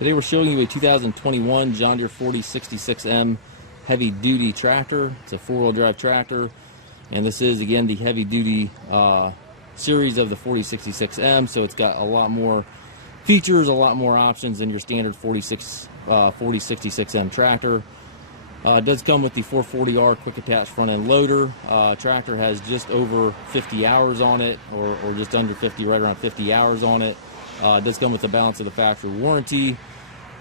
Today we're showing you a 2021 John Deere 4066M heavy duty tractor. It's a four-wheel drive tractor, and this is again the heavy duty series of the 4066M, so it's got a lot more features, a lot more options than your standard 4066M tractor. It does come with the 440R quick attach front end loader. Tractor has just over 50 hours on it, or just under 50, right around 50 hours on it. It does come with the balance of the factory warranty,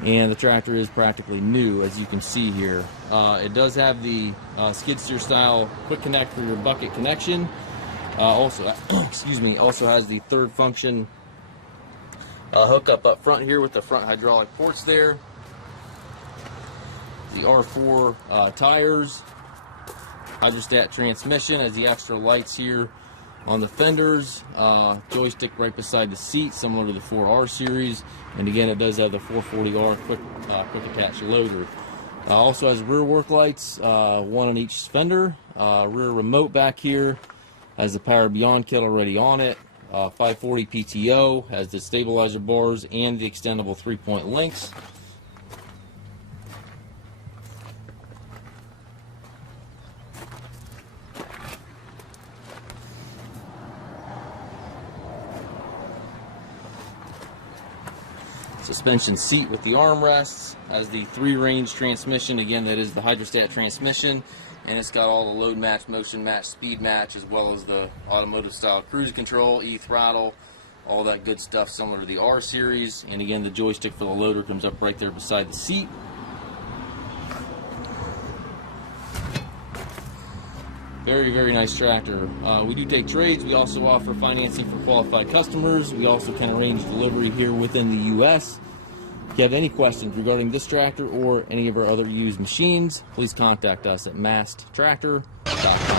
and the tractor is practically new, as you can see here. It does have the skid steer style quick connect for your bucket connection. Also, excuse me, also has the third function hookup up front here with the front hydraulic ports there. The R4 tires, hydrostat transmission, has the extra lights here on the fenders, joystick right beside the seat, similar to the 4R series, and again it does have the 440R quick attach loader. Also has rear work lights, one on each fender, rear remote back here, has the Power Beyond kit already on it, 540 PTO, has the stabilizer bars and the extendable 3-point links. Suspension seat with the armrests, has the 3-range transmission. Again, that is the hydrostat transmission, and it's got all the load match, motion match, speed match, as well as the automotive style cruise control, throttle, all that good stuff similar to the R series. And again, the joystick for the loader comes up right there beside the seat. Very, very nice tractor. We do take trades. We also offer financing for qualified customers. We also can arrange delivery here within the U.S. If you have any questions regarding this tractor or any of our other used machines, please contact us at massedtractor.com.